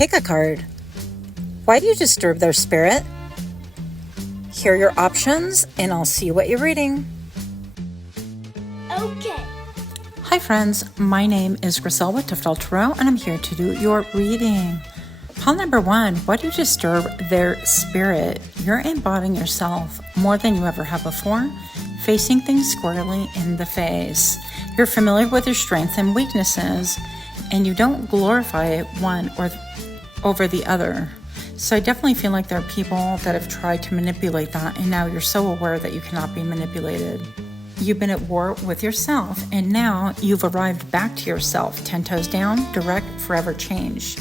Pick a card. Why do you disturb their spirit? Here are your options, and I'll see what you're reading. Okay. Hi friends, my name is Griselle with Toughdolltarot, and I'm here to do your reading. Pile number 1, why do you disturb their spirit? You're embodying yourself more than you ever have before, facing things squarely in the face. You're familiar with your strengths and weaknesses, and you don't glorify one or over the other. So I definitely feel like there are people that have tried to manipulate that, and now you're so aware that you cannot be manipulated. You've been at war with yourself, and now you've arrived back to yourself, 10 toes down, direct, forever change.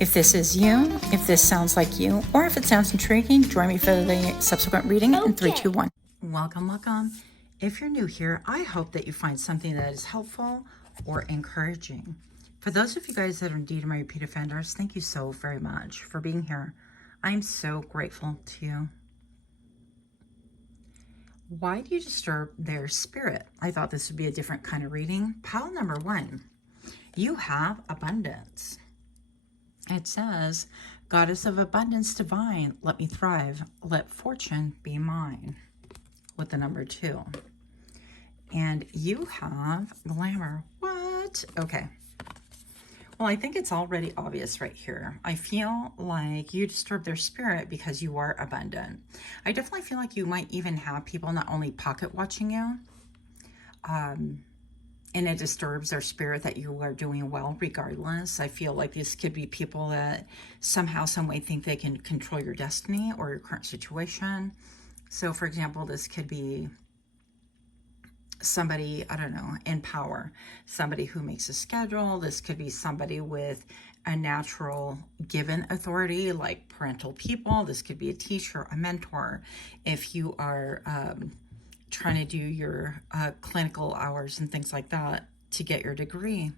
If this is you, if this sounds like you, or if it sounds intriguing, join me for the subsequent reading in 3, 2, 1. Welcome. If you're new here, I hope that you find something that is helpful or encouraging. For those of you guys that are indeed my repeat offenders, thank you so very much for being here. I'm so grateful to you. Why do you disturb their spirit? I thought this would be a different kind of reading. Pile number 1, you have abundance. It says, Goddess of abundance divine, let me thrive, let fortune be mine, with the number 2. And you have glamour. What? Okay. Well, I think it's already obvious right here. I feel like you disturb their spirit because you are abundant. I definitely feel like you might even have people not only pocket watching you, and it disturbs their spirit that you are doing well regardless. I feel like this could be people that somehow, some way think they can control your destiny or your current situation. So, for example, this could be somebody, I don't know, in power, somebody who makes a schedule. This could be somebody with a natural given authority like parental people. This could be a teacher, a mentor. If you are trying to do your clinical hours and things like that to get your degree,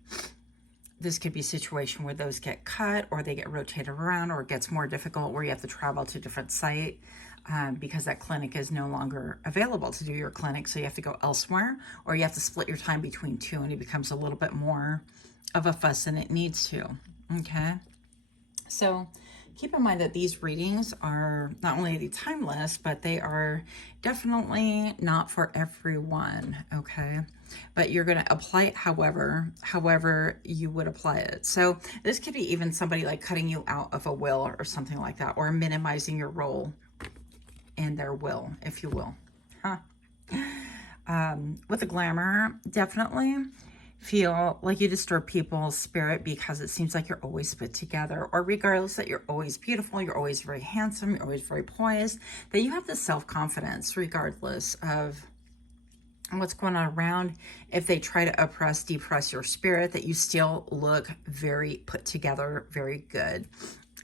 this could be a situation where those get cut or they get rotated around, or it gets more difficult where you have to travel to a different site because that clinic is no longer available to do your clinic. So you have to go elsewhere, or you have to split your time between 2, and it becomes a little bit more of a fuss than it needs to. Okay. So keep in mind that these readings are not only timeless, but they are definitely not for everyone. Okay. But you're going to apply it however you would apply it. So this could be even somebody like cutting you out of a will or something like that, or minimizing your role in their will, if you will. With the glamour, definitely feel like you disturb people's spirit because it seems like you're always put together, or regardless that you're always beautiful, you're always very handsome, you're always very poised, that you have this self-confidence regardless of what's going on around. If they try to oppress, depress your spirit, that you still look very put together, very good.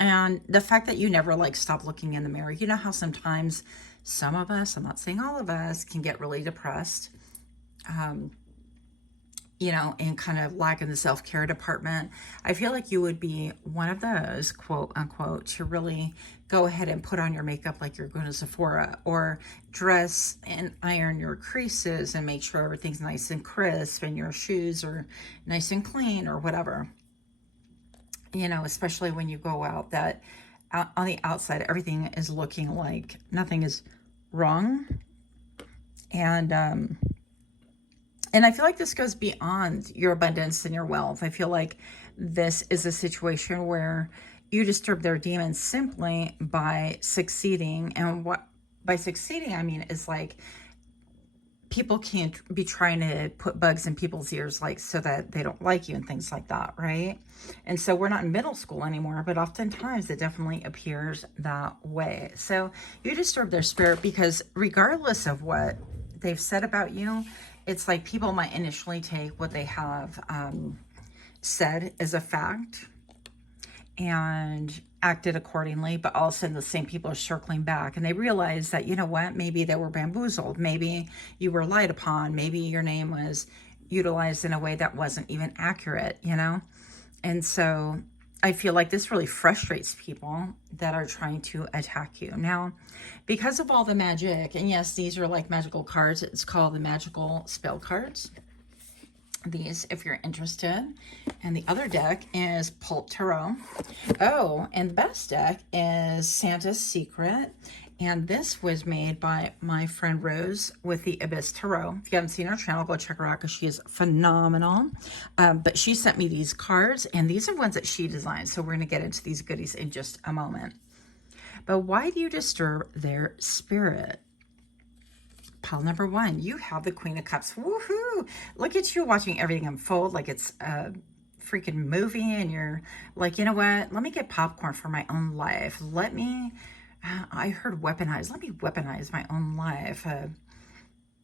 And the fact that you never like stop looking in the mirror. You know how sometimes some of us, I'm not saying all of us, can get really depressed, you know, and kind of lack in the self-care department. I feel like you would be one of those, quote unquote, to really go ahead and put on your makeup like you're going to Sephora, or dress and iron your creases and make sure everything's nice and crisp and your shoes are nice and clean or whatever. You know, especially when you go out, that on the outside, everything is looking like nothing is wrong. And I feel like this goes beyond your abundance and your wealth. I feel like this is a situation where you disturb their demons simply by succeeding. And what by succeeding, I mean, is like people can't be trying to put bugs in people's ears, like so that they don't like you and things like that, right? And so we're not in middle school anymore, but oftentimes it definitely appears that way. So you disturb their spirit because regardless of what they've said about you, it's like people might initially take what they have said as a fact and acted accordingly, but all of a sudden the same people are circling back and they realize that, you know what, maybe they were bamboozled, maybe you were lied upon, maybe your name was utilized in a way that wasn't even accurate, you know? And so I feel like this really frustrates people that are trying to attack you. Now, because of all the magic, and yes, these are like magical cards, it's called the magical spell cards. these if you're interested. And the other deck is Pulp Tarot. Oh, and the best deck is Santa's Secret. And this was made by my friend Rose with the Abyss Tarot. If you haven't seen her channel, go check her out because she is phenomenal. But she sent me these cards, and these are ones that she designed. So we're going to get into these goodies in just a moment. But why do you disturb their spirit? Pile number 1, you have the Queen of Cups. Woohoo! Look at you watching everything unfold like it's a freaking movie, and you're like, you know what? Let me get popcorn for my own life. Let me, I heard weaponize. Let me weaponize my own life.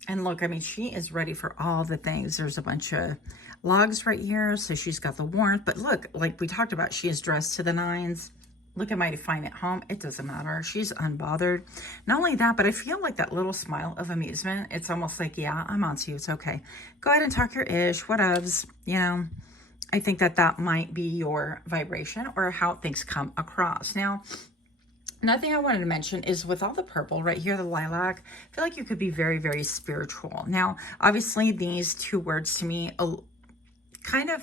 And look, I mean, she is ready for all the things. There's a bunch of logs right here, so she's got the warmth. But look, like we talked about, she is dressed to the nines. Look at my Define at Home. It doesn't matter. She's unbothered. Not only that, but I feel like that little smile of amusement. It's almost like, yeah, I'm on to you. It's okay. Go ahead and talk your ish. Whatevs. You know, I think that that might be your vibration or how things come across. Now, another thing I wanted to mention is with all the purple right here, the lilac, I feel like you could be very, very spiritual. Now, obviously, these 2 words to me kind of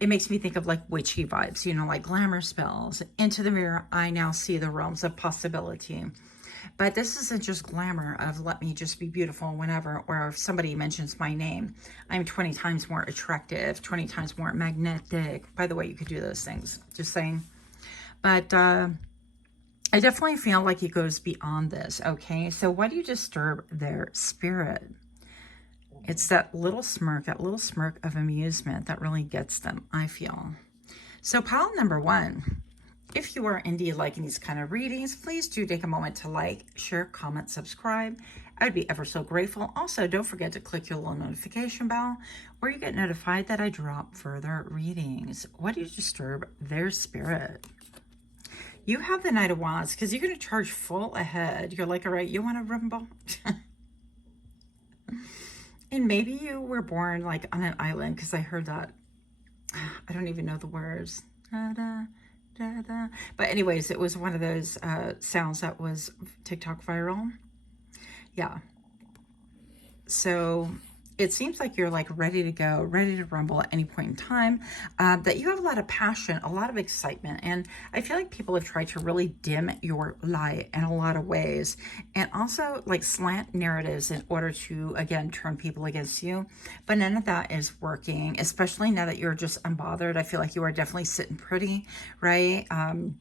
it makes me think of like witchy vibes, you know, like glamour spells. Into the mirror, I now see the realms of possibility. But this isn't just glamour of let me just be beautiful whenever, or if somebody mentions my name, I'm 20 times more attractive, 20 times more magnetic. By the way, you could do those things, just saying. But I definitely feel like it goes beyond this, okay? So why do you disturb their spirit? It's that little smirk of amusement that really gets them, I feel. So pile number 1, if you are indeed liking these kind of readings, please do take a moment to like, share, comment, subscribe. I'd be ever so grateful. Also, don't forget to click your little notification bell where you get notified that I drop further readings. Why do you disturb their spirit? You have the Knight of Wands because you're going to charge full ahead. You're like, all right, you want a rumble? And maybe you were born like on an island, because I heard that. I don't even know the words. Da, da, da, da. But anyways, it was one of those sounds that was TikTok viral. Yeah. So it seems like you're like ready to go, ready to rumble at any point in time, that you have a lot of passion, a lot of excitement. And I feel like people have tried to really dim your light in a lot of ways, and also like slant narratives in order to, again, turn people against you. But none of that is working, especially now that you're just unbothered. I feel like you are definitely sitting pretty, right? And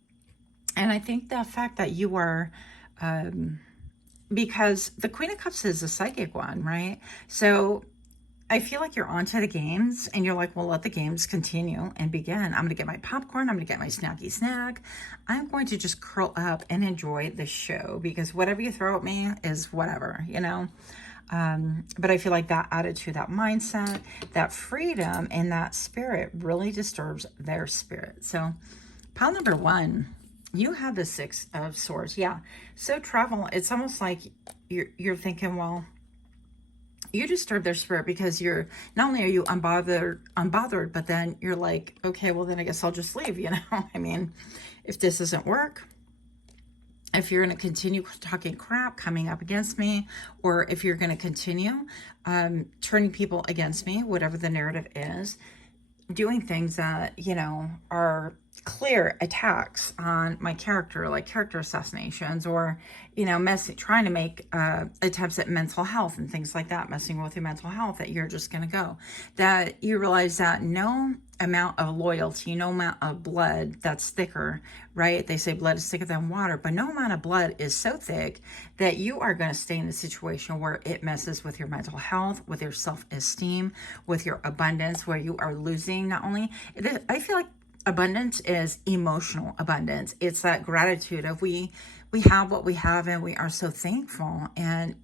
I think the fact that you are, because the Queen of Cups is a psychic one, right? So I feel like you're onto the games, and you're like, well, let the games continue and begin. I'm going to get my popcorn. I'm going to get my snacky snack. I'm going to just curl up and enjoy the show, because whatever you throw at me is whatever, you know? But I feel like that attitude, that mindset, that freedom, and that spirit really disturbs their spirit. So pile number 1, you have the 6 of Swords. Yeah. So travel, it's almost like you're thinking, well, you disturb their spirit because you're, not only are you unbothered, but then you're like, okay, well then I guess I'll just leave, you know? I mean, if this doesn't work, if you're going to continue talking crap, coming up against me, or if you're going to continue turning people against me, whatever the narrative is, doing things that, you know, are clear attacks on my character, like character assassinations, or, you know, trying to make attempts at mental health and things like that, messing with your mental health, that you're just going to go. That you realize that no amount of loyalty, no amount of blood that's thicker, right? They say blood is thicker than water, but no amount of blood is so thick that you are going to stay in a situation where it messes with your mental health, with your self-esteem, with your abundance, where you are losing not only, I feel like abundance is emotional abundance. It's that gratitude of we have what we have, and we are so thankful. And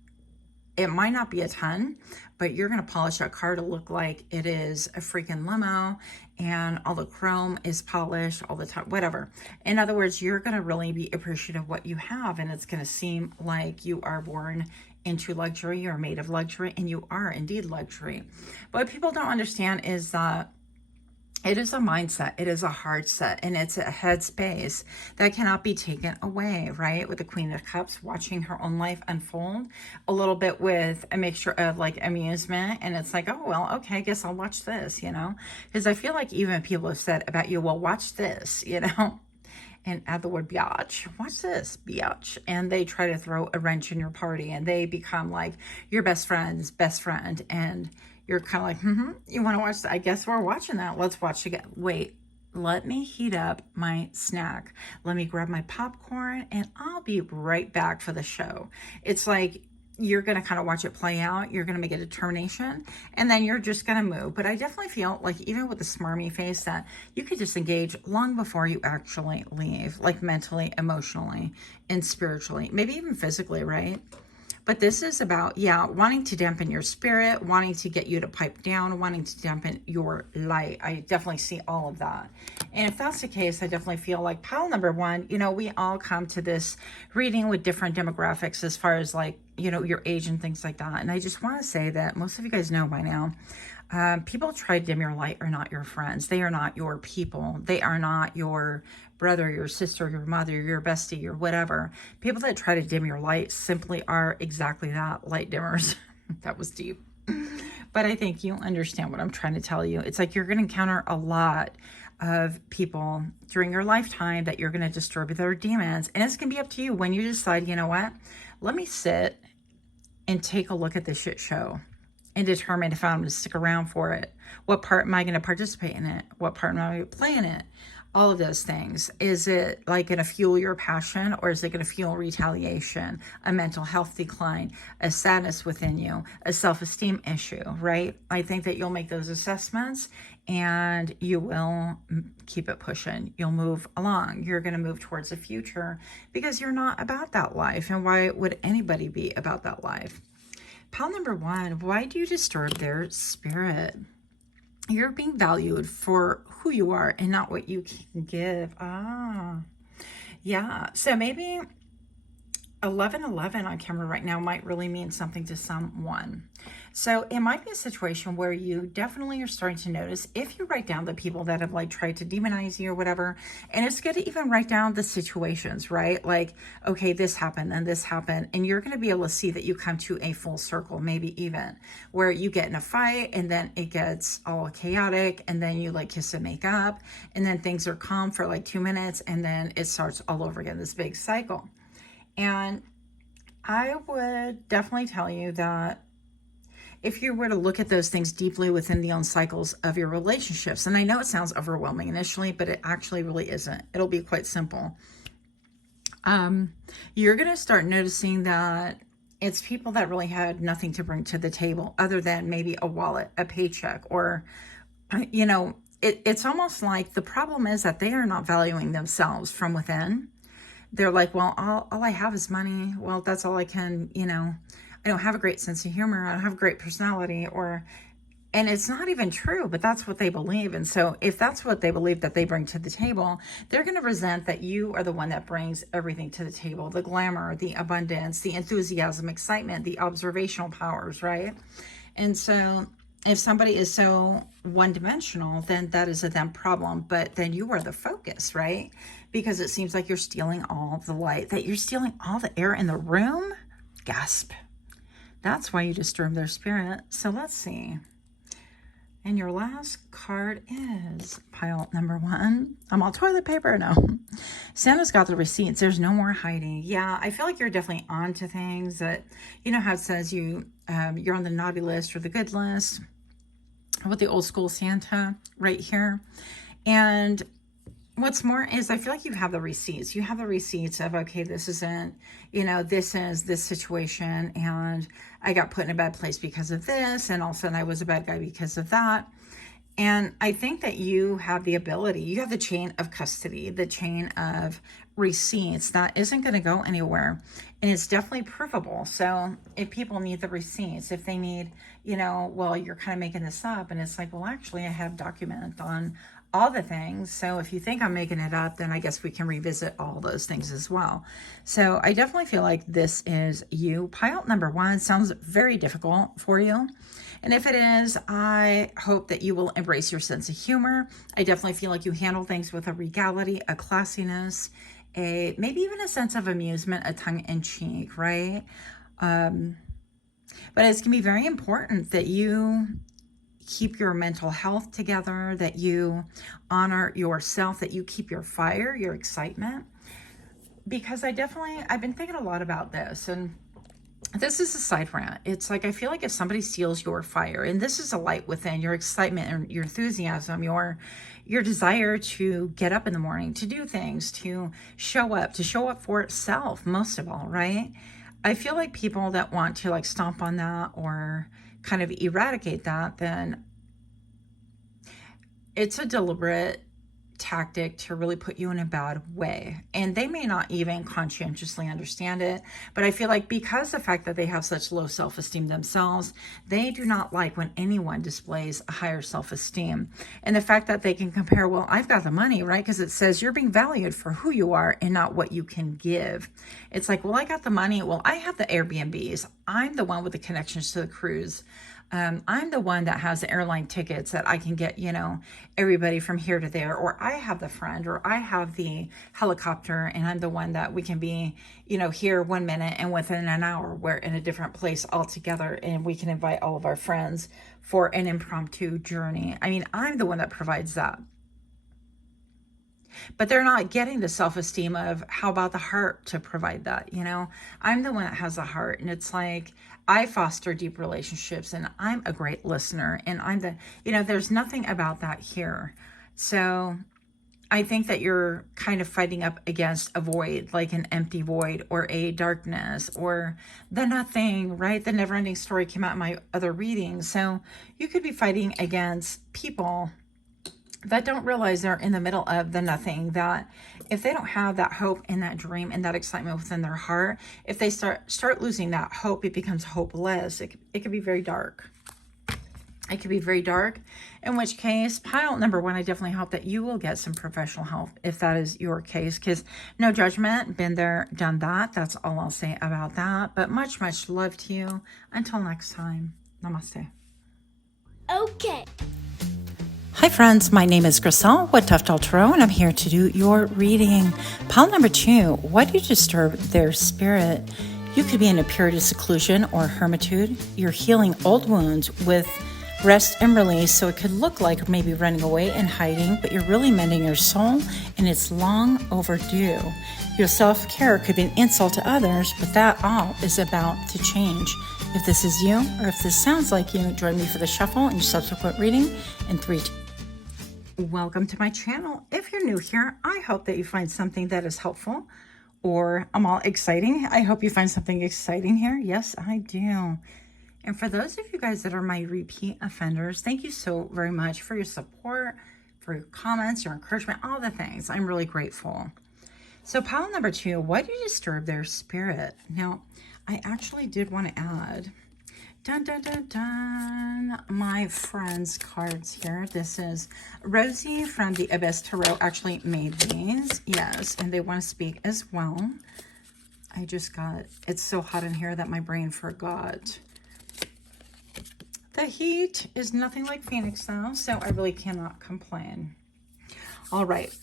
it might not be a ton, but you're going to polish that car to look like it is a freaking limo, and all the chrome is polished all the time, whatever. In other words, you're going to really be appreciative of what you have, and it's going to seem like you are born into luxury, you're made of luxury, and you are indeed luxury. But what people don't understand is that It is a mindset. It is a heart set, and it's a headspace that cannot be taken away, right? With the Queen of Cups watching her own life unfold, a little bit with a mixture of like amusement, and it's like, oh, well, okay, I guess I'll watch this, you know? Because I feel like even people have said about you, well, watch this, you know? And add the word biatch. Watch this, biatch. And they try to throw a wrench in your party, and they become like your best friend's best friend. And you're kind of like, you want to watch that? I guess we're watching that. Let's watch again. Wait, let me heat up my snack. Let me grab my popcorn, and I'll be right back for the show. It's like, you're going to kind of watch it play out. You're going to make a determination, and then you're just going to move. But I definitely feel like even with the smarmy face that you could just engage long before you actually leave, like mentally, emotionally, and spiritually, maybe even physically, right? But this is about, yeah, wanting to dampen your spirit, wanting to get you to pipe down, wanting to dampen your light. I definitely see all of that. And if that's the case, I definitely feel like pile number one, you know, we all come to this reading with different demographics as far as like, you know, your age and things like that. And I just want to say that most of you guys know by now, people try to dim your light are not your friends. They are not your people. They are not your brother, your sister, your mother, your bestie, your whatever. People that try to dim your light simply are exactly that, light dimmers. That was deep. But I think you'll understand what I'm trying to tell you. It's like you're going to encounter a lot of people during your lifetime that you're going to disturb their demons. And it's going to be up to you when you decide, you know what? Let me sit and take a look at this shit show and determine if I'm going to stick around for it. What part am I going to participate in it? What part am I going to play in it? All of those things. Is it like going to fuel your passion, or is it going to fuel retaliation, a mental health decline, a sadness within you, a self-esteem issue, right? I think that you'll make those assessments and you will keep it pushing. You'll move along. You're going to move towards the future because you're not about that life. And why would anybody be about that life? Pile number one, why do you disturb their spirit? You're being valued for who you are and not what you can give. Yeah. So maybe 1111 on camera right now might really mean something to someone. So it might be a situation where you definitely are starting to notice, if you write down the people that have like tried to demonize you or whatever, and it's good to even write down the situations, right? Like, okay, this happened and this happened, and you're going to be able to see that you come to a full circle, maybe even where you get in a fight and then it gets all chaotic, and then you like kiss and make up, and then things are calm for like 2 minutes, and then it starts all over again, this big cycle. And I would definitely tell you that if you were to look at those things deeply within the own cycles of your relationships, and I know it sounds overwhelming initially, but it actually really isn't. It'll be quite simple. You're going to start noticing that it's people that really had nothing to bring to the table other than maybe a wallet, a paycheck, or, you know, it's almost like the problem is that they are not valuing themselves from within. They're like, well, all I have is money. Well, that's all I can, you know, I don't have a great sense of humor. I don't have a great personality, and it's not even true, but that's what they believe. And so if that's what they believe that they bring to the table, they're going to resent that you are the one that brings everything to the table, the glamour, the abundance, the enthusiasm, excitement, the observational powers, right? And so if somebody is so one-dimensional, then that is a them problem, but then you are the focus, right? Because it seems like you're stealing all the light, that you're stealing all the air in the room. Gasp. That's why you disturb their spirit. So let's see. And your last card is pile number one. I'm all toilet paper. No. Santa's got the receipts. There's no more hiding. Yeah, I feel like you're definitely on to things that, you know how it says you're on the naughty list or the good list with the old school Santa right here. And what's more is I feel like you have the receipts. You have the receipts of, okay, this isn't, you know, this is this situation, and I got put in a bad place because of this, and all of a sudden I was a bad guy because of that. And I think that you have the ability, you have the chain of custody, the chain of receipts that isn't going to go anywhere. And it's definitely provable. So if people need the receipts, if they need, you know, well, you're kind of making this up, and it's like, well, actually I have document on all the things. So if you think I'm making it up, then I guess we can revisit all those things as well. So I definitely feel like this is you. Pile number one sounds very difficult for you. And if it is, I hope that you will embrace your sense of humor. I definitely feel like you handle things with a regality, a classiness, a maybe even a sense of amusement, a tongue-in-cheek, right? But it's going to be very important that you keep your mental health together, that you honor yourself, that you keep your fire, your excitement. Because I've been thinking a lot about this, and this is a side rant. It's like, I feel like if somebody steals your fire, and this is a light within, your excitement and your enthusiasm, your desire to get up in the morning, to do things, to show up for itself, most of all, right? I feel like people that want to like stomp on that or kind of eradicate that, then it's a deliberate tactic to really put you in a bad way. And they may not even conscientiously understand it, but I feel like because the fact that they have such low self-esteem themselves, they do not like when anyone displays a higher self-esteem. And the fact that they can compare, well, I've got the money, right? Because it says you're being valued for who you are and not what you can give. It's like, well, I got the money. Well, I have the Airbnbs. I'm the one with the connections to the cruise. I'm the one that has the airline tickets that I can get, everybody from here to there, or I have the friend, or I have the helicopter, and I'm the one that we can be, here 1 minute and within an hour we're in a different place altogether, and we can invite all of our friends for an impromptu journey. I mean, I'm the one that provides that. But they're not getting the self-esteem of how about the heart to provide that, I'm the one that has the heart, and it's like, I foster deep relationships, and I'm a great listener, and I'm there's nothing about that here. So I think that you're kind of fighting up against a void, like an empty void or a darkness or the nothing, right? The never-ending story came out in my other reading. So you could be fighting against people that don't realize they're in the middle of the nothing, that if they don't have that hope and that dream and that excitement within their heart, if they start losing that hope, it becomes hopeless. It could be very dark. It could be very dark, in which case, pile number one, I definitely hope that you will get some professional help if that is your case, because no judgment, been there, done that. That's all I'll say about that. But much, much love to you. Until next time, namaste. Okay. Hi friends, my name is Griselle with Toughdolltarot, and I'm here to do your reading. Pile number 2, what do you disturb their spirit? You could be in a period of seclusion or hermitude. You're healing old wounds with rest and release, so it could look like maybe running away and hiding, but you're really mending your soul, and it's long overdue. Your self-care could be an insult to others, but that all is about to change. If this is you, or if this sounds like you, join me for the shuffle and your subsequent reading in 3, 2. Welcome to my channel. If you're new here, I hope that you find something that is helpful or exciting. I hope you find something exciting here. Yes, I do. And for those of you guys that are my repeat offenders, thank you so very much for your support, for your comments, your encouragement, all the things. I'm really grateful. So pile number 2, what do you disturb their spirit? Now, I actually did want to add dun, dun, dun, dun, my friends cards here. This is Rosie from the Abyss Tarot actually made these. Yes, and they want to speak as well. It's so hot in here that my brain forgot. The heat is nothing like Phoenix though, so I really cannot complain. All right.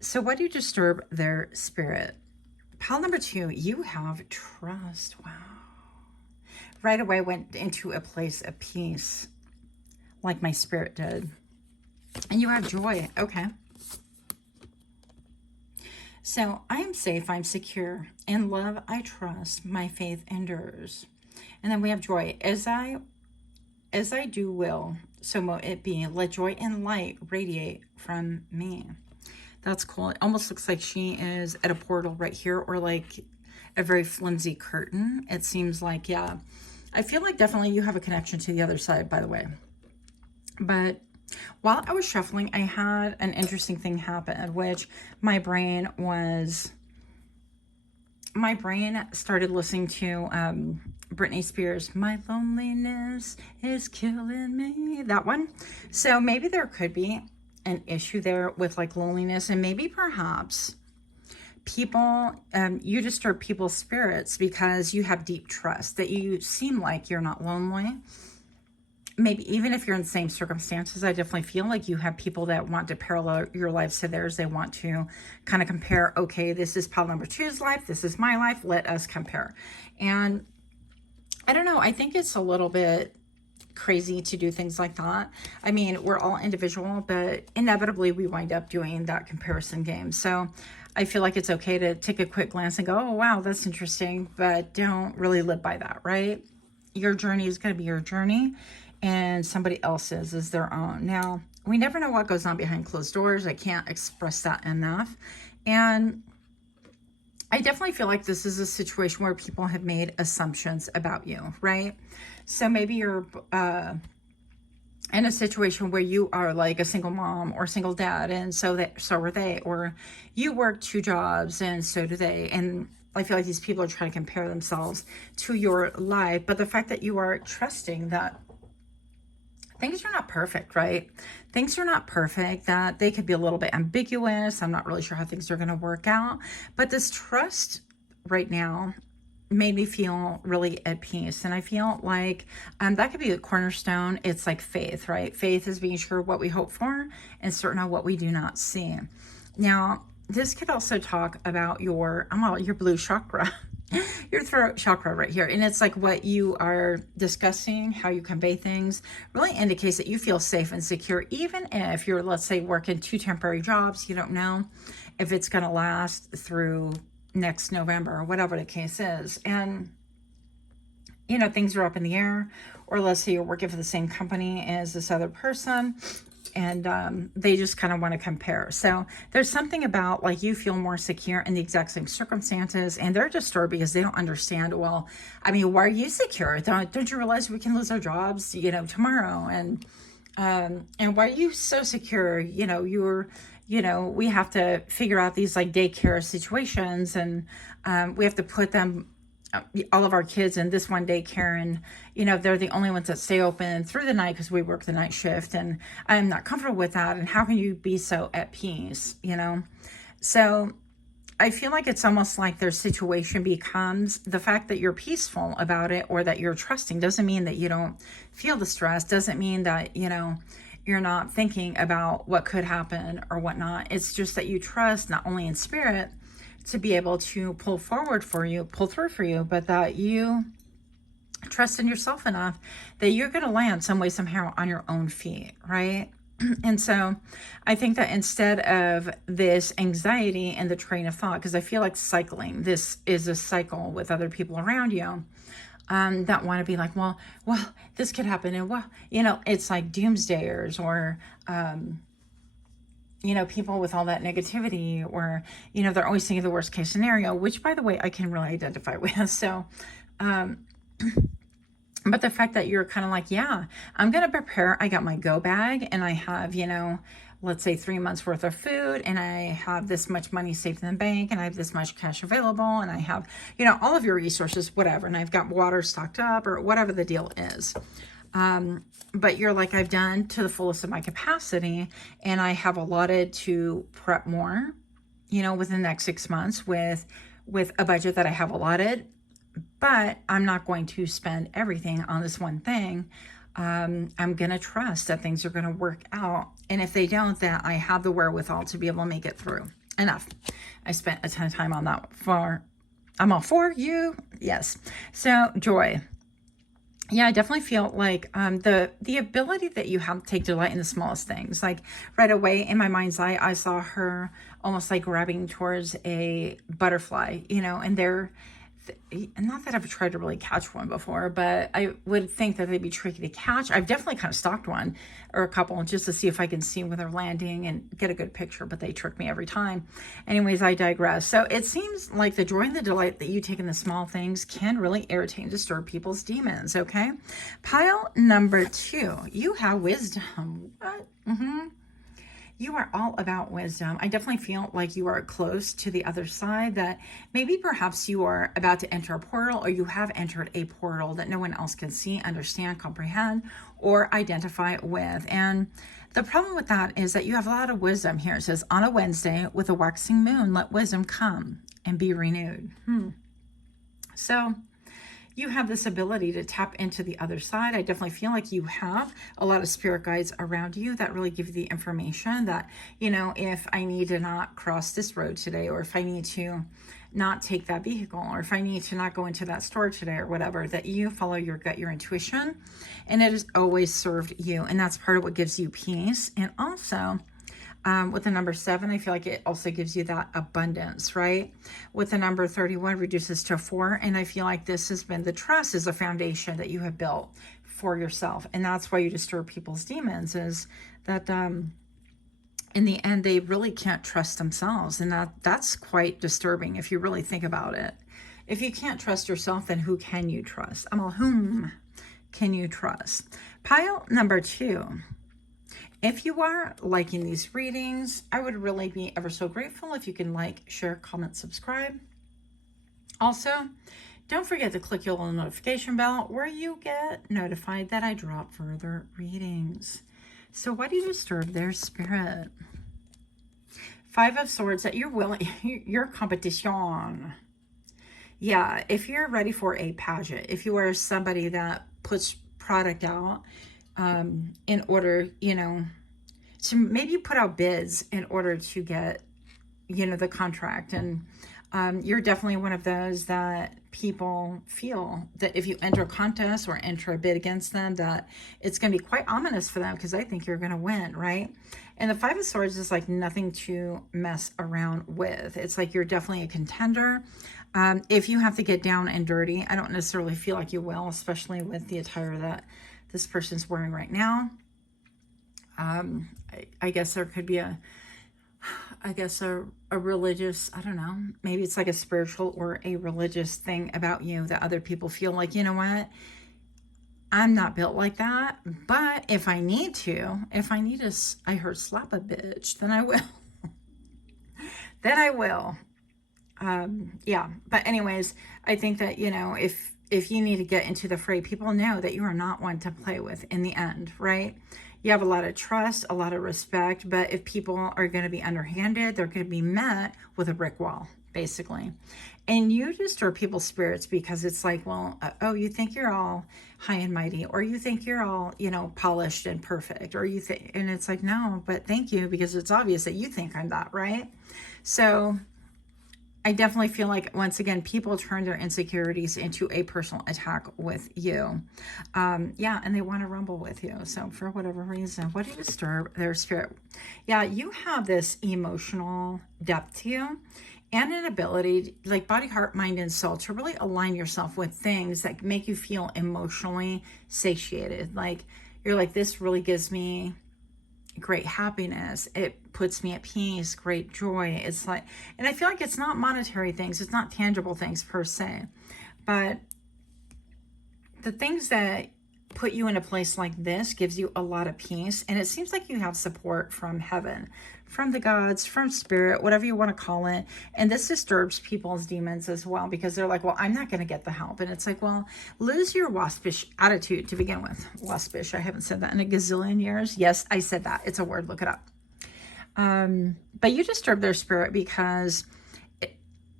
So what do you disturb their spirit? Pile number 2, you have trust. Wow. Right away went into a place of peace, like my spirit did. And you have joy. Okay. So I am safe, I'm secure. In love, I trust. My faith endures. And then we have joy. As I do will, so mo it be. Let joy and light radiate from me. That's cool. It almost looks like she is at a portal right here, or like a very flimsy curtain. It seems like, yeah. I feel like definitely you have a connection to the other side, by the way. But while I was shuffling, I had an interesting thing happen, which my brain started listening to Britney Spears, My Loneliness is Killing Me, that one. So maybe there could be an issue there with like loneliness, and maybe perhaps people, you disturb people's spirits because you have deep trust, that you seem like you're not lonely. maybe even if you're in the same circumstances, I definitely feel like you have people that want to parallel your lives to theirs. They want to kind of compare, okay, this is pile number two's life, this is my life, let us compare. And I don't know, I think it's a little bit crazy to do things like that. I mean, we're all individual, but inevitably we wind up doing that comparison game. So I feel like it's okay to take a quick glance and go, oh, wow, that's interesting, but don't really live by that, right? Your journey is going to be your journey, and somebody else's is their own. Now, we never know what goes on behind closed doors. I can't express that enough. And I definitely feel like this is a situation where people have made assumptions about you, right? So maybe you're in a situation where you are like a single mom or single dad, and so are they, or you work 2 jobs and so do they. And I feel like these people are trying to compare themselves to your life, but the fact that you are trusting that things are not perfect, right? Things are not perfect, that they could be a little bit ambiguous. I'm not really sure how things are going to work out, but this trust right now made me feel really at peace. And I feel like that could be a cornerstone. It's like faith, right? Faith is being sure of what we hope for and certain of what we do not see. Now, this could also talk about your blue chakra, your throat chakra right here. And it's like what you are discussing, how you convey things, really indicates that you feel safe and secure, even if you're, let's say, working 2 temporary jobs. You don't know if it's going to last through next November or whatever the case is. And, you know, things are up in the air, or let's say you're working for the same company as this other person, and they just kind of want to compare. So there's something about like you feel more secure in the exact same circumstances, and they're disturbed because they don't understand. Well, I mean, why are you secure? Don't you realize we can lose our jobs, you know, tomorrow? And why are you so secure? You know, we have to figure out these like daycare situations, and we have to put them, all of our kids, in this one daycare, and you know, they're the only ones that stay open through the night because we work the night shift, and I'm not comfortable with that. And how can you be so at peace, you know? So I feel like it's almost like their situation becomes the fact that you're peaceful about it, or that you're trusting, doesn't mean that you don't feel the stress, doesn't mean that, you know, you're not thinking about what could happen or whatnot. It's just that you trust not only in spirit to be able to pull through for you, but that you trust in yourself enough that you're going to land some way, somehow on your own feet, right? And so I think that instead of this anxiety and the train of thought, because I feel like cycling, this is a cycle with other people around you, that want to be like, well, this could happen. And well, you know, it's like doomsdayers, or, you know, people with all that negativity, or, you know, they're always thinking the worst case scenario, which by the way, I can really identify with. So, but the fact that you're kind of like, yeah, I'm going to prepare. I got my go bag, and I have, you know, let's say 3 months worth of food, and I have this much money saved in the bank, and I have this much cash available, and I have, you know, all of your resources, whatever. And I've got water stocked up, or whatever the deal is. But you're like, I've done to the fullest of my capacity, and I have allotted to prep more, you know, within the next 6 months with a budget that I have allotted. But I'm not going to spend everything on this one thing. I'm going to trust that things are going to work out. And if they don't, that I have the wherewithal to be able to make it through. Enough. I spent a ton of time on that. I'm all for you. Yes. So joy. Yeah, I definitely feel like the ability that you have to take delight in the smallest things. Like right away in my mind's eye, I saw her almost like grabbing towards a butterfly, you know, and not that I've tried to really catch one before, but I would think that they'd be tricky to catch. I've definitely kind of stalked one or a couple just to see if I can see where they're landing and get a good picture, but they trick me every time. Anyways, I digress. So it seems like the joy and the delight that you take in the small things can really irritate and disturb people's demons, okay? Pile number 2, you have wisdom. What? You are all about wisdom. I definitely feel like you are close to the other side, that maybe perhaps you are about to enter a portal, or you have entered a portal that no one else can see, understand, comprehend, or identify with. And the problem with that is that you have a lot of wisdom here. It says, on a Wednesday with a waxing moon, let wisdom come and be renewed. So you have this ability to tap into the other side. I definitely feel like you have a lot of spirit guides around you that really give you the information that, you know, if I need to not cross this road today, or if I need to not take that vehicle, or if I need to not go into that store today, or whatever, that you follow your gut, your intuition, and it has always served you. And that's part of what gives you peace. And also, with the number 7, I feel like it also gives you that abundance, right? With the number 31, reduces to 4. And I feel like this has been, the trust is a foundation that you have built for yourself. And that's why you disturb people's demons, is that in the end, they really can't trust themselves. And that's quite disturbing if you really think about it. If you can't trust yourself, then who can you trust? Whom can you trust? Pile number 2. If you are liking these readings, I would really be ever so grateful if you can like, share, comment, subscribe. Also, don't forget to click your little notification bell where you get notified that I drop further readings. So why do you disturb their spirit? 5 of Swords, that you're willing, your competition. Yeah, if you're ready for a pageant, if you are somebody that puts product out, in order, you know, to maybe put out bids in order to get, you know, the contract. And you're definitely one of those that people feel that if you enter a contest or enter a bid against them, that it's going to be quite ominous for them, because I think you're going to win, right? And the 5 of Swords is like nothing to mess around with. It's like you're definitely a contender. If you have to get down and dirty, I don't necessarily feel like you will, especially with the attire that this person's wearing right now. I guess there could be a religious, I don't know, maybe it's like a spiritual or a religious thing about you that other people feel like, you know what, I'm not built like that, but if I need to, I heard slap a bitch, then I will. Then I will. Yeah, but anyways, I think that, you know, if you need to get into the fray, people know that you are not one to play with in the end, right? You have a lot of trust, a lot of respect, but if people are going to be underhanded, they're going to be met with a brick wall, basically. And you disturb people's spirits because it's like, well, oh, you think you're all high and mighty, or you think you're all, you know, polished and perfect, or you think, and it's like, no, but thank you, because it's obvious that you think I'm that, right? So I definitely feel like, once again, people turn their insecurities into a personal attack with you. Yeah, and they want to rumble with you. So for whatever reason, what do you disturb their spirit? Yeah, you have this emotional depth to you, and an ability, like body, heart, mind, and soul, to really align yourself with things that make you feel emotionally satiated. Like, you're like, this really gives me great happiness, it puts me at peace, great joy. It's like, and I feel like it's not monetary things, it's not tangible things per se, but the things that put you in a place like this gives you a lot of peace. And it seems like you have support from heaven, from the gods, from spirit, whatever you want to call it. And this disturbs people's demons as well, because they're like, well, I'm not going to get the help. And it's like, well, lose your waspish attitude to begin with. Waspish, I haven't said that in a gazillion years. Yes, I said that. It's a word, look it up. But you disturb their spirit because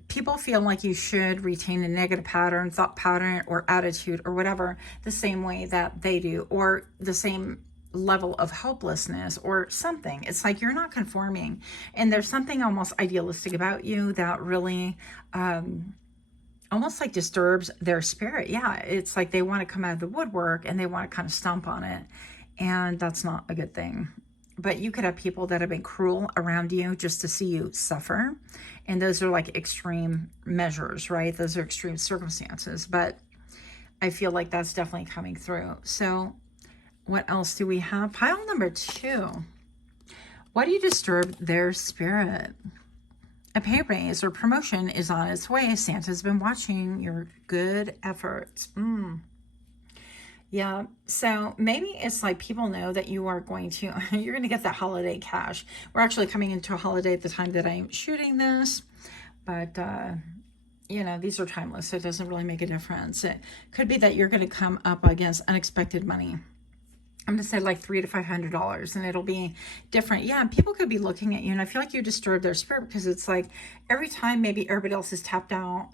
people feel like you should retain a negative pattern, thought pattern, or attitude, or whatever, the same way that they do, or the same level of hopelessness or something. It's like you're not conforming, and there's something almost idealistic about you that really almost like disturbs their spirit. Yeah, it's like they want to come out of the woodwork and they want to kind of stomp on it, and that's not a good thing. But you could have people that have been cruel around you just to see you suffer. And those are like extreme measures, right? Those are extreme circumstances. But I feel like that's definitely coming through. So what else do we have? Pile number 2. Why do you disturb their spirit? A pay raise or promotion is on its way. Santa's been watching your good efforts. Yeah, so maybe it's like people know that you are going to, you're going to get that holiday cash. We're actually coming into a holiday at the time that I'm shooting this, but, you know, these are timeless, so it doesn't really make a difference. It could be that you're going to come up against unexpected money. I'm going to say like $300 to $500, and it'll be different. Yeah, and people could be looking at you, and I feel like you disturb their spirit, because it's like every time maybe everybody else is tapped out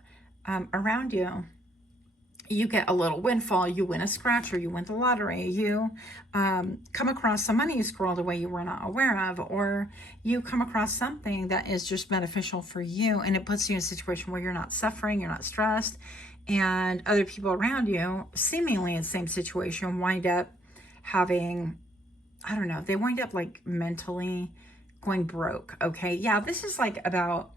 around you, you get a little windfall, you win a scratch, or you win the lottery, you come across some money you squirreled away you were not aware of, or you come across something that is just beneficial for you, and it puts you in a situation where you're not suffering, you're not stressed, and other people around you, seemingly in the same situation, wind up having, I don't know, they wind up like mentally going broke, okay? Yeah, this is like about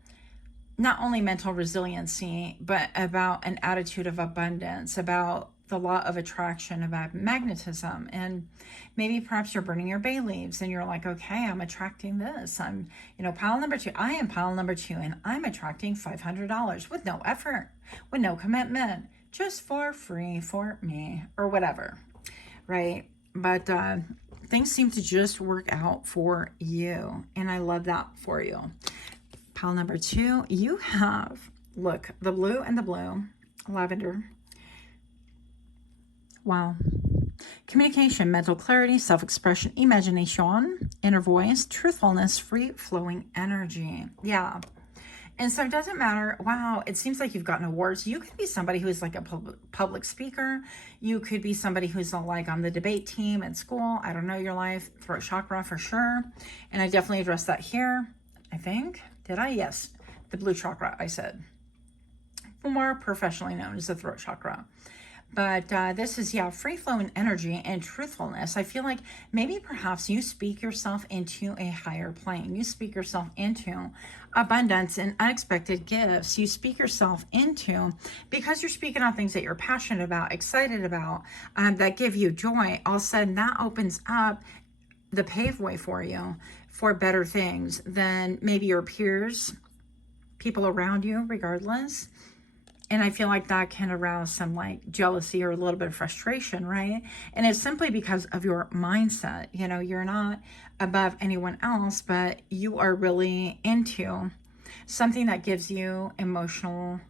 not only mental resiliency, but about an attitude of abundance, about the law of attraction, about magnetism. And maybe perhaps you're burning your bay leaves and you're like, okay, I'm attracting this. I'm, pile number 2. I am pile number 2, and I'm attracting $500 with no effort, with no commitment, just for free for me, or whatever, right? But things seem to just work out for you. And I love that for you. Pile number 2, you have, look, the blue and the blue, lavender. Wow. Communication, mental clarity, self-expression, imagination, inner voice, truthfulness, free-flowing energy. Yeah. And so it doesn't matter. Wow, it seems like you've gotten awards. You could be somebody who is like a public speaker. You could be somebody who's like on the debate team at school. I don't know your life. Throat chakra for sure. And I definitely addressed that here, I think. Did I? Yes. The blue chakra, I said. More professionally known as the throat chakra. But this is, yeah, free-flowing energy and truthfulness. I feel like maybe perhaps you speak yourself into a higher plane. You speak yourself into abundance and unexpected gifts. You speak yourself into, because you're speaking on things that you're passionate about, excited about, that give you joy. All of a sudden, that opens up the paveway for you for better things than maybe your peers, people around you, regardless. And I feel like that can arouse some like jealousy or a little bit of frustration, right? And it's simply because of your mindset. You're not above anyone else, but you are really into something that gives you emotional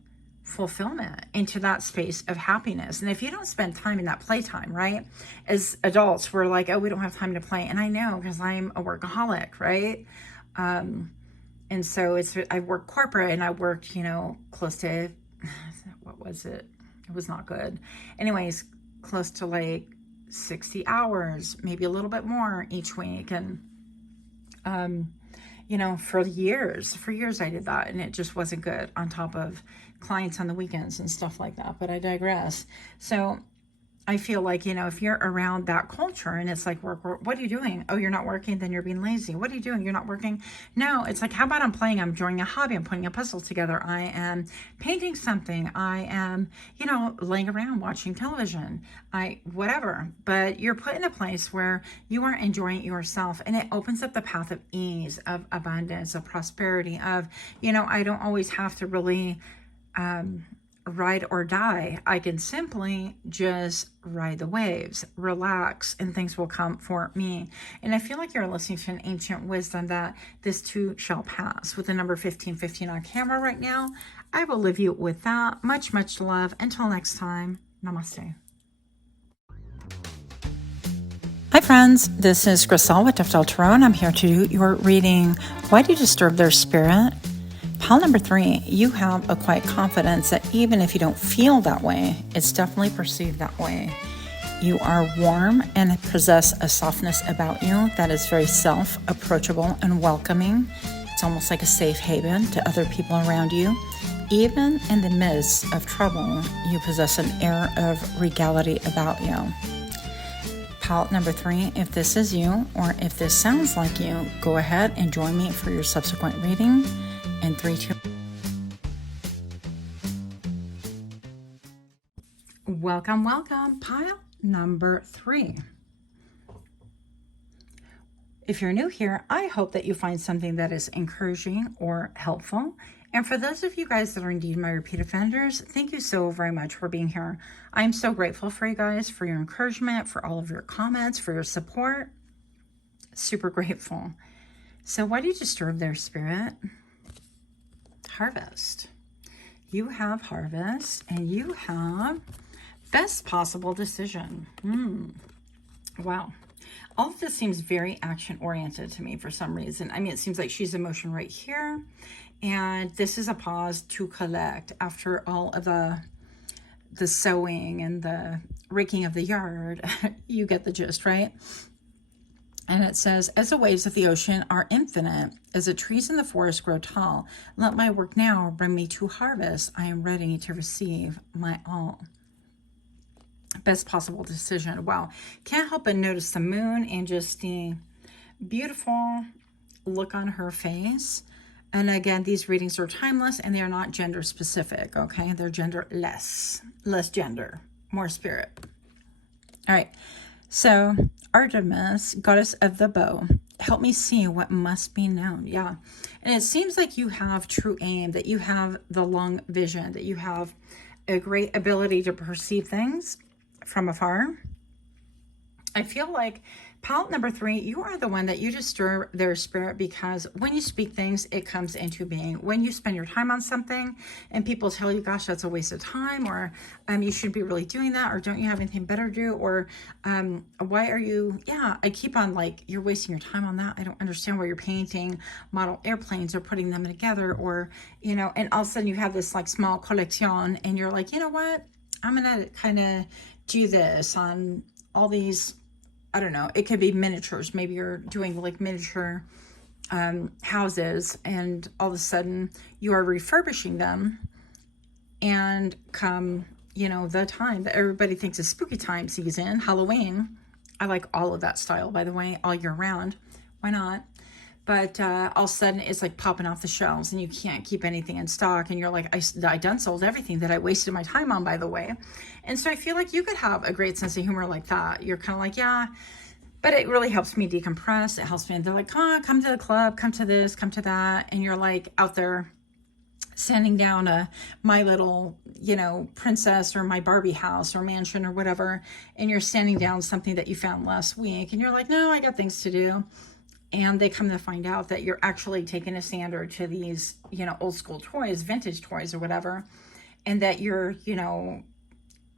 fulfillment, into that space of happiness. And if you don't spend time in that playtime, right? As adults, we're like, oh, we don't have time to play. And I know, because I'm a workaholic, right? And so I worked corporate, and I worked, close to, what was it? It was not good. Anyways, close to like 60 hours, maybe a little bit more each week. And, for years I did that, and it just wasn't good, on top of clients on the weekends and stuff like that. But I digress. So I feel like, if you're around that culture and it's like, work, what are you doing? Oh, you're not working? Then you're being lazy. What are you doing? You're not working? No, it's like, how about I'm playing? I'm enjoying a hobby. I'm putting a puzzle together. I am painting something. I am, laying around watching television. Whatever. But you're put in a place where you are enjoying yourself, and it opens up the path of ease, of abundance, of prosperity, of, I don't always have to really, ride or die. I can simply just ride the waves, relax, and things will come for me. And I feel like you're listening to an ancient wisdom that this too shall pass. With the number 1515 on camera right now, I will leave you with that. Much, much love. Until next time, namaste. Hi friends, this is Grisel with Toughdolltarot, and I'm here to do your reading. Why do you disturb their spirit? Pile number 3, you have a quiet confidence that even if you don't feel that way, it's definitely perceived that way. You are warm and possess a softness about you that is very self-approachable and welcoming. It's almost like a safe haven to other people around you. Even in the midst of trouble, you possess an air of regality about you. Pile number 3, if this is you, or if this sounds like you, go ahead and join me for your subsequent reading. And 3, 2. Welcome, welcome. Pile number 3. If you're new here, I hope that you find something that is encouraging or helpful. And for those of you guys that are indeed my repeat offenders, thank you so very much for being here. I'm so grateful for you guys, for your encouragement, for all of your comments, for your support. Super grateful. So why do you disturb their spirit? Harvest. You have harvest, and you have best possible decision. Wow. All of this seems very action oriented to me for some reason. I mean, it seems like she's in motion right here, and this is a pause to collect after all of the sewing and the raking of the yard. You get the gist, right? And it says, as the waves of the ocean are infinite, as the trees in the forest grow tall, let my work now bring me to harvest. I am ready to receive my all. Best possible decision. Wow. Can't help but notice the moon and just the beautiful look on her face. And again, these readings are timeless and they are not gender specific, okay? They're genderless. Less gender, more spirit. All right. So, Artemis, goddess of the bow, help me see what must be known. Yeah. And it seems like you have true aim, that you have the long vision, that you have a great ability to perceive things from afar. I feel like palette number 3, you are the one that you disturb their spirit, because when you speak things, it comes into being. When you spend your time on something and people tell you, gosh, that's a waste of time, or you should be really doing that, or don't you have anything better to do, or why are you, I keep on like, you're wasting your time on that. I don't understand why you're painting model airplanes or putting them together, or, and all of a sudden you have this like small collection and you're like, you know what, I'm going to kind of do this on all these, I don't know, it could be miniatures. Maybe you're doing like miniature houses, and all of a sudden you are refurbishing them, and come, the time that everybody thinks is spooky time season, Halloween. I like all of that style, by the way, all year round. Why not? But all of a sudden it's like popping off the shelves and you can't keep anything in stock. And you're like, I done sold everything that I wasted my time on, by the way. And so I feel like you could have a great sense of humor like that. You're kind of like, yeah, but it really helps me decompress. It helps me. They're like, come to the club, come to this, come to that. And you're like out there sanding down my little, princess, or my Barbie house or mansion or whatever. And you're sanding down something that you found last week. And you're like, no, I got things to do. And they come to find out that you're actually taking a sander to these, old school toys, vintage toys or whatever. And that you're,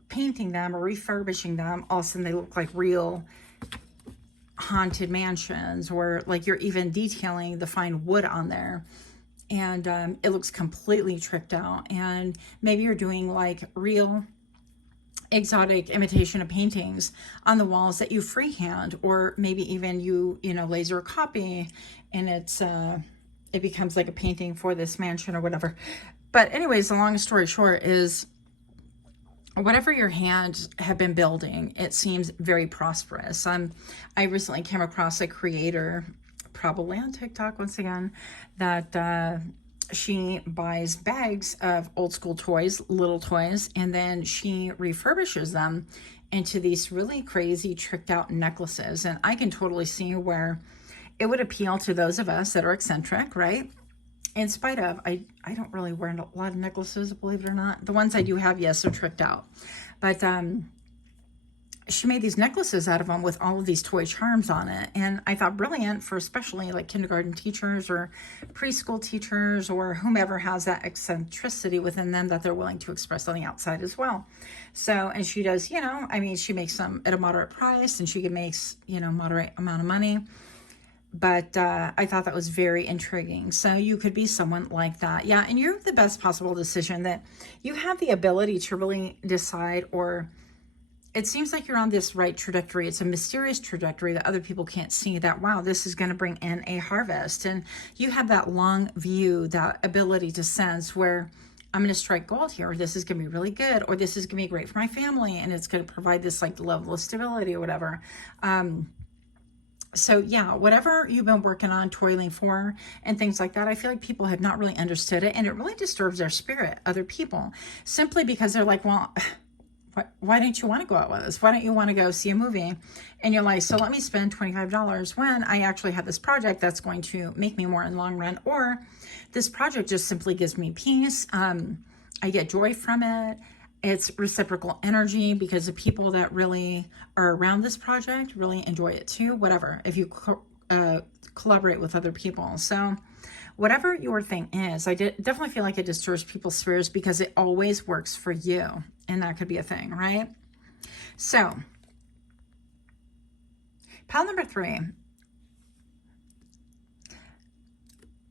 painting them or refurbishing them. All of a sudden they look like real haunted mansions, or like you're even detailing the fine wood on there. And it looks completely tricked out. And maybe you're doing like real exotic imitation of paintings on the walls that you freehand, or maybe even you laser copy, and it becomes like a painting for this mansion or whatever. But anyways, the long story short is, whatever your hands have been building, it seems very prosperous. I recently came across a creator, probably on TikTok once again, that she buys bags of old school toys, little toys, and then she refurbishes them into these really crazy tricked out necklaces. And I can totally see where it would appeal to those of us that are eccentric, right? In spite of, I don't really wear a lot of necklaces, believe it or not. The ones I do have, yes, are tricked out. But she made these necklaces out of them with all of these toy charms on it. And I thought brilliant for especially like kindergarten teachers or preschool teachers, or whomever has that eccentricity within them that they're willing to express on the outside as well. So, and she does, she makes them at a moderate price, and she makes, moderate amount of money. But I thought that was very intriguing. So you could be someone like that. Yeah, and you're the best possible decision, that you have the ability to really decide, or it seems like you're on this right trajectory. It's a mysterious trajectory that other people can't see, that, wow, this is going to bring in a harvest. And you have that long view, that ability to sense where I'm going to strike gold here, or this is going to be really good, or this is going to be great for my family, and it's going to provide this like level of stability or whatever. So yeah, whatever you've been working on, toiling for, and things like that, I feel like people have not really understood it, and it really disturbs their spirit, other people, simply because they're like, well, why don't you want to go out with us? Why don't you want to go see a movie? And you're like, so let me spend $25 when I actually have this project that's going to make me more in the long run, or this project just simply gives me peace. I get joy from it. It's reciprocal energy, because the people that really are around this project really enjoy it too, whatever, if you collaborate with other people. So whatever your thing is, I definitely feel like it disturbs people's spirits, because it always works for you. And that could be a thing, right? So pile number 3.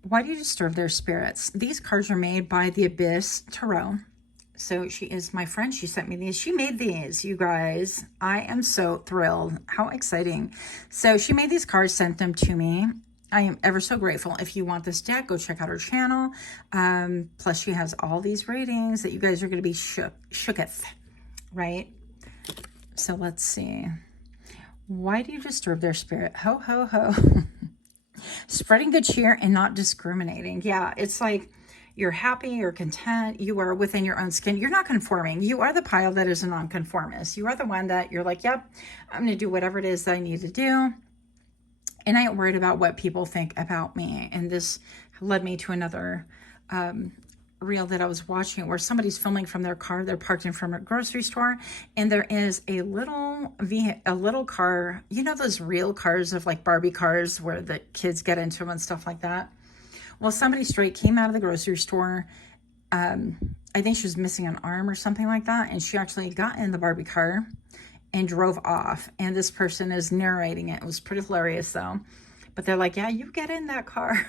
Why do you disturb their spirits? These cards are made by the Abyss Tarot. So she is my friend. She sent me these. She made these, you guys. I am so thrilled. How exciting. So she made these cards, sent them to me. I am ever so grateful. If you want this deck, go check out her channel. Plus she has all these ratings that you guys are going to be shooketh, right? So let's see. Why do you disturb their spirit? Ho, ho, ho. Spreading good cheer and not discriminating. Yeah, it's like you're happy, you're content, you are within your own skin. You're not conforming. You are the pile that is a nonconformist. You are the one that you're like, yep, I'm going to do whatever it is that I need to do. And I ain't worried about what people think about me. And this led me to another reel that I was watching where somebody's filming from their car. They're parked in front of a grocery store, and there is a little car, you know, those real cars of like Barbie cars where the kids get into them and stuff like that. Well, somebody straight came out of the grocery store. I think she was missing an arm or something like that, and she actually got in the Barbie car and drove off. And this person is narrating it. It was pretty hilarious though. But they're like, yeah, you get in that car.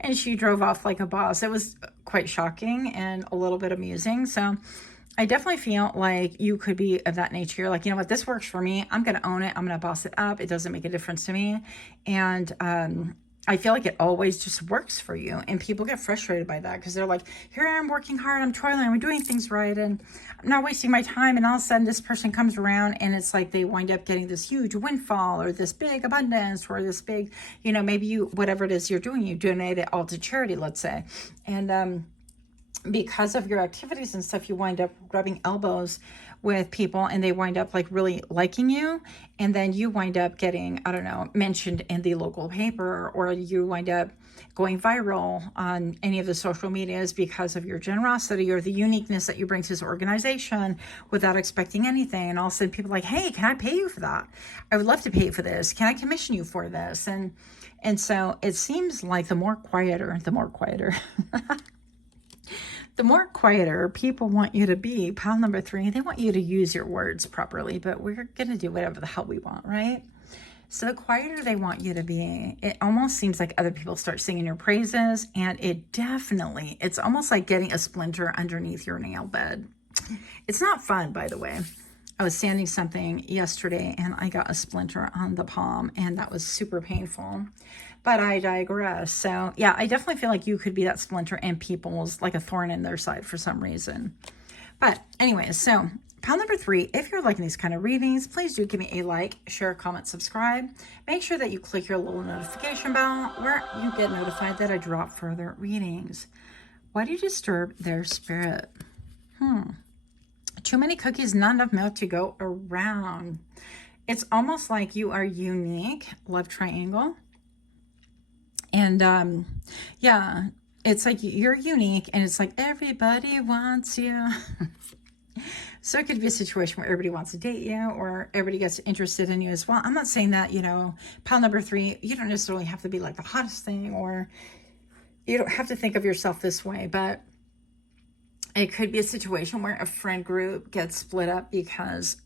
And she drove off like a boss. It was quite shocking and a little bit amusing. So I definitely feel like you could be of that nature. You're like, you know what, this works for me. I'm going to own it. I'm going to boss it up. It doesn't make a difference to me. And I feel like it always just works for you. And people get frustrated by that because they're like, here I am working hard. I'm toiling. I'm doing things right. And I'm not wasting my time. And all of a sudden this person comes around and it's like they wind up getting this huge windfall or this big abundance or this big, you know, maybe you, whatever it is you're doing, you donate it all to charity, let's say. And because of your activities and stuff, you wind up rubbing elbows with people and they wind up like really liking you. And then you wind up getting, I don't know, mentioned in the local paper, or you wind up going viral on any of the social medias because of your generosity or the uniqueness that you bring to this organization without expecting anything. And all of a sudden people are like, hey, can I pay you for that? I would love to pay you for this. Can I commission you for this? And so it seems like the more quieter, the more quieter people want you to be. Pile number 3, they want you to use your words properly, but we're going to do whatever the hell we want, right? So the quieter they want you to be, it almost seems like other people start singing your praises, and it's almost like getting a splinter underneath your nail bed. It's not fun, by the way. I was sanding something yesterday and I got a splinter on the palm, and that was super painful. But I digress. So yeah, I definitely feel like you could be that splinter and people's like a thorn in their side for some reason. But anyways, so pile number 3, if you're liking these kind of readings, please do give me a like, share, comment, subscribe. Make sure that you click your little notification bell where you get notified that I drop further readings. Why do you disturb their spirit? Too many cookies, not enough milk to go around. It's almost like you are unique. Love triangle. And yeah, it's like you're unique, and it's like everybody wants you. So it could be a situation where everybody wants to date you, or everybody gets interested in you as well. I'm not saying that, you know, pile number 3, you don't necessarily have to be like the hottest thing, or you don't have to think of yourself this way, but it could be a situation where a friend group gets split up because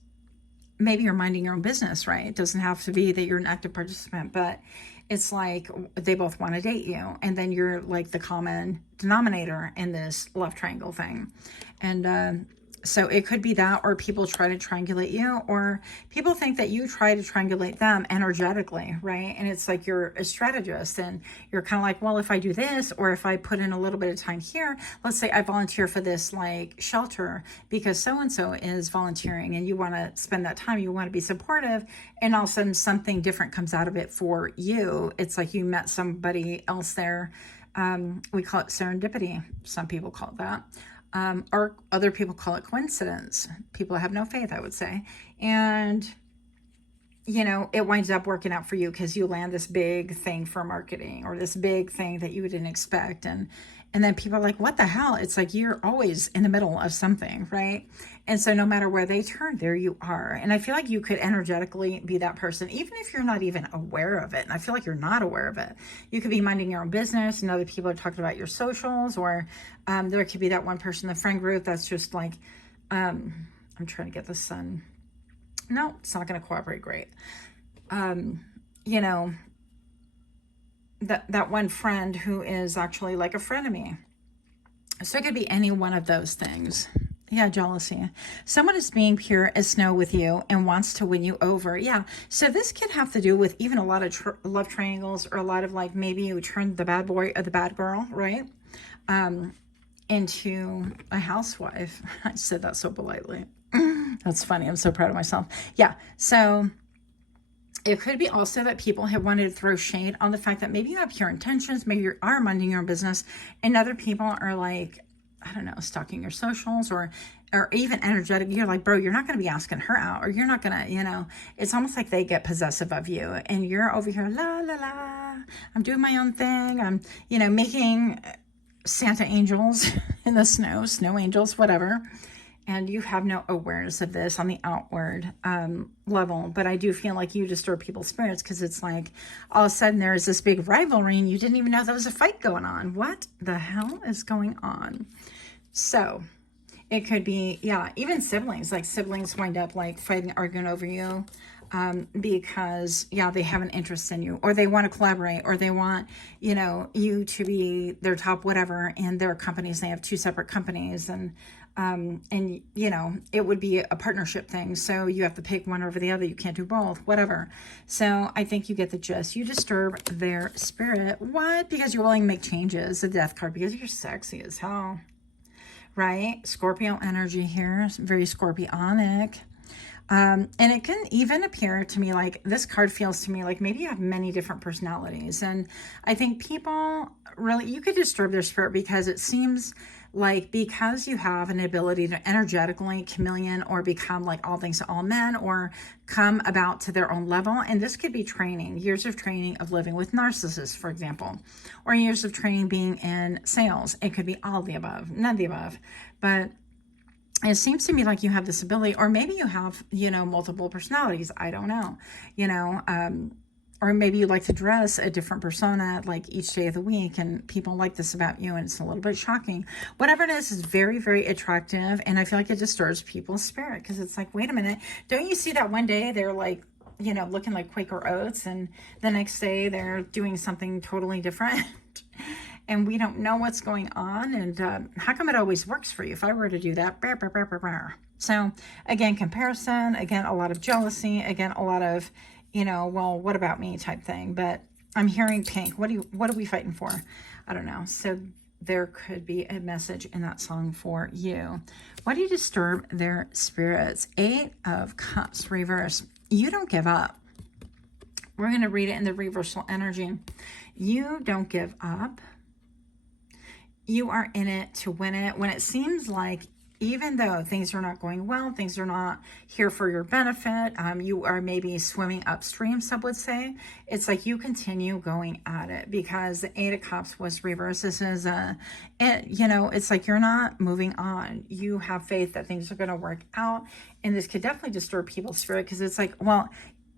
maybe you're minding your own business, right? It doesn't have to be that you're an active participant, but it's like they both want to date you, and then you're like the common denominator in this love triangle thing. And so it could be that, or people try to triangulate you, or people think that you try to triangulate them energetically, right? And it's like you're a strategist, and you're kind of like, well, if I do this, or if I put in a little bit of time here, let's say I volunteer for this like shelter because so-and-so is volunteering, and you want to spend that time, you want to be supportive, and all of a sudden something different comes out of it for you. It's like you met somebody else there. We call it serendipity. Some people call it that. Or other people call it coincidence. People have no faith, I would say. And, you know, it winds up working out for you because you land this big thing for marketing, or this big thing that you didn't expect. And then people are like, what the hell? It's like you're always in the middle of something, right? And so no matter where they turn, there you are. And I feel like you could energetically be that person, even if you're not even aware of it. And I feel like you're not aware of it. You could be minding your own business, and other people are talking about your socials, or there could be that one person in the friend group that's just like, I'm trying to get the sun. No, it's not going to cooperate great. You know, that one friend who is actually like a friend of me. So it could be any one of those things. Yeah, jealousy. Someone is being pure as snow with you and wants to win you over. Yeah. So this could have to do with even a lot of love triangles, or a lot of like, maybe you turned the bad boy or the bad girl, right? Into a housewife. I said that so politely. That's funny. I'm so proud of myself. Yeah. So it could be also that people have wanted to throw shade on the fact that maybe you have pure intentions, maybe you are minding your own business, and other people are like, I don't know, stalking your socials, or even energetic. You're like, bro, you're not going to be asking her out, or you're not going to, it's almost like they get possessive of you, and you're over here, la, la, la, I'm doing my own thing. I'm, making Santa angels in the snow angels, whatever. And you have no awareness of this on the outward level. But I do feel like you disturb people's spirits, because it's like all of a sudden there is this big rivalry and you didn't even know there was a fight going on. What the hell is going on? So it could be, yeah, even siblings. Like siblings wind up like fighting, arguing over you. Because, yeah, they have an interest in you, or they want to collaborate, or they want, you to be their top whatever in their companies. They have 2 separate companies, and it would be a partnership thing. So you have to pick one over the other. You can't do both, whatever. So I think you get the gist. You disturb their spirit. What? Because you're willing to make changes. The Death card, because you're sexy as hell, right? Scorpio energy here, very scorpionic. And it can even appear to me like this card feels to me like maybe you have many different personalities. And I think people really, you could disturb their spirit because it seems like, because you have an ability to energetically chameleon, or become like all things to all men, or come about to their own level. And this could be training, years of training of living with narcissists, for example, or years of training being in sales. It could be all of the above, none of the above. But it seems to me like you have this ability, or maybe you have, multiple personalities. I don't know, or maybe you like to dress a different persona like each day of the week, and people like this about you, and it's a little bit shocking. Whatever it is very, very attractive. And I feel like it disturbs people's spirit, because it's like, wait a minute, don't you see that one day they're like, looking like Quaker Oats, and the next day they're doing something totally different? And we don't know what's going on. And how come it always works for you? If I were to do that, brr, brr, brr, brr, brr. So again, comparison, again, a lot of jealousy, again, a lot of, well, what about me type thing. But I'm hearing pink. What are we fighting for? I don't know. So there could be a message in that song for you. Why do you disturb their spirits? 8 of Cups, reverse. You don't give up. We're going to read it in the reversal energy. You don't give up. You are in it to win it. When it seems like, even though things are not going well, things are not here for your benefit, you are maybe swimming upstream, some would say, it's like you continue going at it, because the 8 of Cups was reversed. This is it's like you're not moving on. You have faith that things are going to work out. And this could definitely disturb people's spirit, because it's like, well,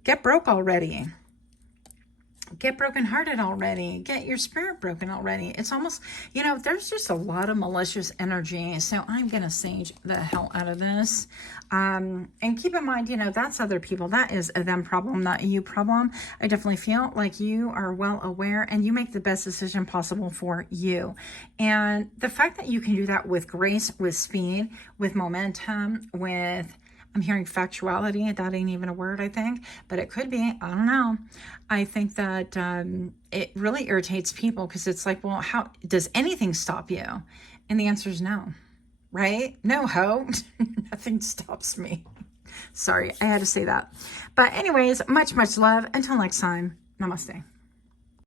get broke already. Get brokenhearted already. Get your spirit broken already. It's almost, there's just a lot of malicious energy. So I'm going to sage the hell out of this. And keep in mind, that's other people. That is a them problem, not a you problem. I definitely feel like you are well aware, and you make the best decision possible for you. And the fact that you can do that with grace, with speed, with momentum, with, I'm hearing factuality. That ain't even a word, I think, but it could be. I don't know. I think that it really irritates people, because it's like, well, how does anything stop you? And the answer is no, right? No, ho. Nothing stops me. Sorry, I had to say that. But anyways, much, much love. Until next time, namaste.